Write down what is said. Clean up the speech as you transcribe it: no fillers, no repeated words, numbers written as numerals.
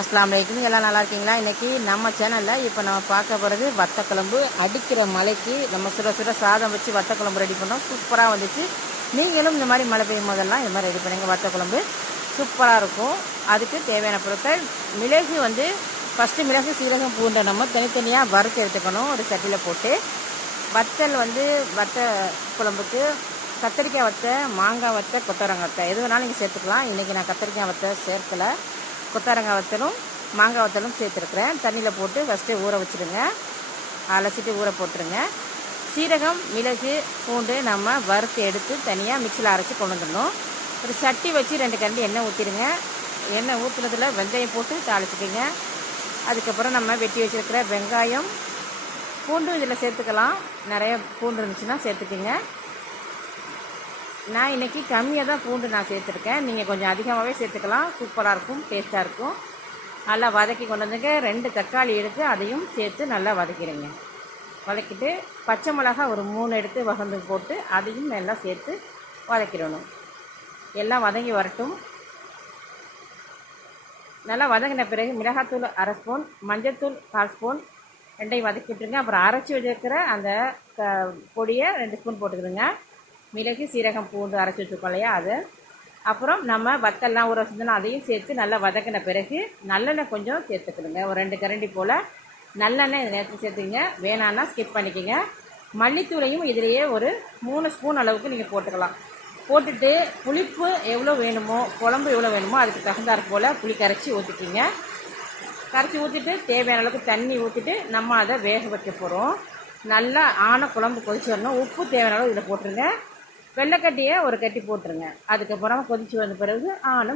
அஸ்ஸலாமு அலைக்கும். எல்லாம் நல்லா இருக்கீங்களா? இன்றைக்கி நம்ம சேனலில் இப்போ நம்ம பார்க்க போகிறது வத்தக்குழம்பு. அடிக்கிற மழைக்கு நம்ம சுட சுட சாதம் வச்சு வத்தக்குழம்பு ரெடி பண்ணோம். சூப்பராக வந்துச்சு. நீங்களும் இந்த மாதிரி மழை பெய்யும் போதெல்லாம் இது மாதிரி ரெடி பண்ணுங்கள். வத்தக்குழம்பு சூப்பராக இருக்கும். அதுக்கு தேவையான பொருட்கள்: மிளகு ஃபஸ்ட்டு மிளகு, சீரகம், பூண்டை நம்ம தனித்தனியாக வறுத்து எடுத்துக்கணும் ஒரு சட்டியில் போட்டு. வத்தல் வத்த குழம்புக்கு கத்திரிக்காய் வத்தை, மாங்காய் வத்தை, கொத்தவரங்காய் வத்தை எது வேணாலும் நீங்கள் சேர்த்துக்கலாம். இன்றைக்கி நான் கத்திரிக்காய் வத்தை சேர்க்கலை. கொத்தவரங்காய் வத்தலும் மாங்காய் வத்தலும் சேர்த்துருக்குறேன். தண்ணியில் போட்டு ஃபஸ்ட்டு ஊற வச்சுடுங்க. அலசிட்டு ஊற போட்டுருங்க. சீரகம், மிளகு, பூண்டு நம்ம வறுத்து எடுத்து தனியாக மிக்சியில் அரைச்சி கொண்டு வந்துடணும். ஒரு சட்டி வச்சு 2 கரண்டி எண்ணெய் ஊற்றிடுங்க. எண்ணெய் ஊற்றுனதில் வெந்தயம் போட்டு தாளிச்சுக்கிங்க. அதுக்கப்புறம் நம்ம வெட்டி வச்சுருக்கிற வெங்காயம், பூண்டு இதில் சேர்த்துக்கலாம். நிறைய பூண்டு இருந்துச்சுன்னா சேர்த்துக்கிங்க. நான் இன்றைக்கி கம்மியாக தான் பூண்டு நான் சேர்த்துருக்கேன். நீங்கள் கொஞ்சம் அதிகமாகவே சேர்த்துக்கலாம். சூப்பராக இருக்கும், டேஸ்ட்டாக இருக்கும். நல்லா வதக்கி கொண்டு வந்துங்க. 2 தக்காளி எடுத்து அதையும் சேர்த்து நல்லா வதக்கிடுங்க. வதக்கிட்டு பச்சை மிளகாய் ஒரு 3 எடுத்து வகந்து போட்டு அதையும் நல்லா சேர்த்து வதக்கிடணும். எல்லாம் வதங்கி வரட்டும். நல்லா வதங்கின பிறகு மிளகாத்தூள் 1/2 ஸ்பூன், மஞ்சள்தூள் 1/4 ஸ்பூன், 2ஐயும் வதக்கி விட்டுருங்க. அப்புறம் அரைச்சி வச்சுருக்கிற அந்த பொடியை 2 ஸ்பூன் போட்டுக்கிடுங்க. மிளகு, சீரகம், பூண்டு அரைச்சி வச்சுருக்கோம் இல்லையா, அது. அப்புறம் நம்ம வத்தல்லாம் ஊற வச்சுருந்தோன்னா அதையும் சேர்த்து நல்லா வதக்கின பிறகு நல்லெண்ணெய் கொஞ்சம் சேர்த்துக்கிடுங்க. ஒரு 2 கரண்டி போல் நல்லெண்ணெய் இதை நேரத்தில் சேர்த்துக்கிங்க. வேணான்னா ஸ்கிப் பண்ணிக்கோங்க. மல்லித்தூளையும் இதிலேயே ஒரு 3 ஸ்பூன் அளவுக்கு நீங்கள் போட்டுக்கலாம். போட்டுட்டு புளிப்பு எவ்வளோ வேணுமோ, குழம்பு எவ்வளோ வேணுமோ அதுக்கு தகுந்தாற் போல் புளி கரைச்சி ஊற்றிக்கிங்க. கரைச்சி ஊற்றிட்டு தேவையான அளவுக்கு தண்ணி ஊற்றிட்டு நம்ம அதை வேக வைக்க போகிறோம். நல்லா ஆன குழம்பு கொதிச்சு வரணும். உப்பு தேவையான அளவு இதில் போட்டுருங்க. வெள்ளைக்கட்டியை ஒரு கட்டி போட்டுருங்க. அதுக்கப்புறம் கொதிச்சு வந்த பிறகு ஆனும்